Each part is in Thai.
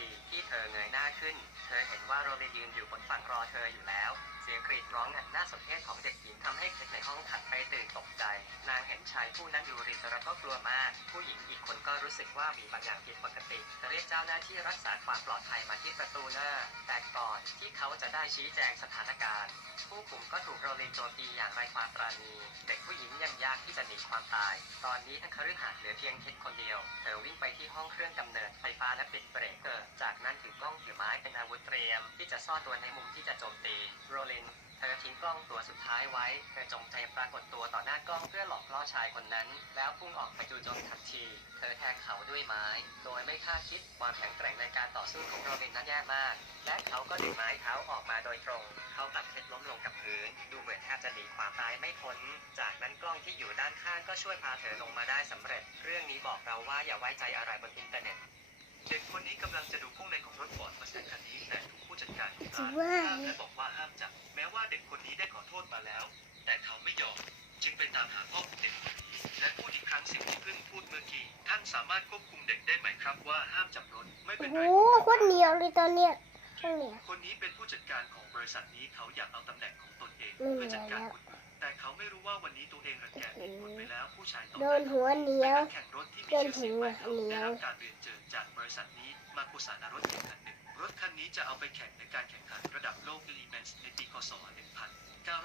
ทีที่เธอเงยหน้าขึ้น เธอเห็นว่าโรเลนยืนอยู่บนฝั่งรอเธออยู่แล้ว เสียงกรีดร้องอันน่าสมเพชของเด็กหญิงทำให้เด็กในห้องถัดไปตื่นตกใจ นางเห็นชายผู้นั้นอยู่ริมแล้วก็กลัวมาก ผู้หญิงอีกคนก็รู้สึกว่ามีบางอย่างผิดปกติ เจ้าหน้าที่รักษาความปลอดภัยมาที่ประตูหน้า แต่ก่อนที่เขาจะได้ชี้แจงสถานการณ์ ผู้คุมก็ถูกโรลินโจมตีอย่างไรความปราณี เด็กผู้หญิงยังยากที่จะหนีความตาย ตอนนี้ทั้งคฤหาสน์เหลือเพียงเท็ดคนเดียว เธอวิ่งไปที่ห้องเครื่องกำเนิดไฟฟ้าและปิดเบรกเกอร์ จากนั้นถือกล้องถือไม้เป็นอาวุธเตรียม ที่จะซ่อนตัวในมุมที่จะโจมตี โรลินเธอทิ้งกล้องตัวสุดท้ายไว้ เธอจงใจปรากฏตัวต่อหน้ากล้องเพื่อหลอกล่อชายคนนั้น แล้วพุ่งออกไปจู่โจมทันที เธอแทงเขาด้วยไม้ โดยไม่คาดคิดความแข็งแกร่งในการต่อสู้ของโรบินนั้นแย่มาก และเขาก็ดึงไม้เท้าออกมาโดยตรง เขาตัดเพชรล้มลงกับพื้น ดูเหมือนแทบจะหนีความตายไม่พ้น จากนั้นกล้องที่อยู่ด้านข้างก็ช่วยพาเธอลงมาได้สำเร็จ เรื่องนี้บอกเราว่าอย่าไว้ใจอะไรบนอินเทอร์เน็ตเด็กคนนี้กำลังจะดูพวกในของรถฟอร์ดมาสักคันนี้แต่ถูกผู้จัดการของจะร้านว่าห้ามและบอกว่าห้ามจับแม้ว่าเด็กคนนี้ได้ขอโทษมาแล้ว แต่เขาไม่ยอมจึงไปตามหา ควบคุมเด็กได้ไหมครับว่าห้ามจับรถไม่โอ้เป็นโหไรโคตรเหนียวเลยตอนเนี้ยข้างเหนียว คนนี้เป็นผู้จัดการของบริษัทนี้เขาอยากเอาตำแหน่งของตนเองไม่เพื่อจัดการแล้วคนอื่นแต่เขาไม่รู้ว่าวันนี้ตัวเองรังแกผิดคนไปแล้วผู้ชายต่อโดหานหัวเหนียวนักแข่งรถที่มีชื่อเสียงไปแล้วได้รับการเรียนเชิญจากบริษัทนี้มากุศลรถแข่งขันหนึ่งรถคันนี้จะเอาไปแข่งในการแข่งขันระดับโลกลีแมนส์ในปีคศ1960แข่งขันกับ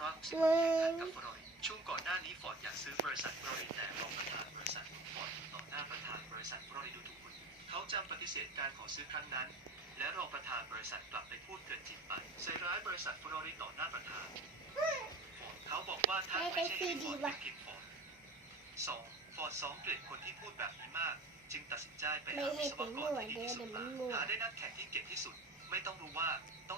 ฟรอยด์ช่วงก่อนหน้านี้ฟอร์ดอยากซื้อบริษัทฟรอยด์แต่ร จำปฏิเสธการขอซื้อครั้งนั้น และรองประธานบริษัทกลับไปพูดเกินจริงไปใส่ร้ายบริษัทฟรอยด์ต่อหน้าประธานฟอร์ดเขาบอกว่าท่านไม่ใช่ที่ฟอร์ดเป็นเพียงฟอร์ดสองฟอร์ดสองเกลียดคนที่พูดแบบนี้มาก จึงตัดสินใจไปหาวิศวกรที่ดีที่สุดมาหาได้นักแข่งที่เก่งที่สุด ไม่ต้องรู้ว่าต้อง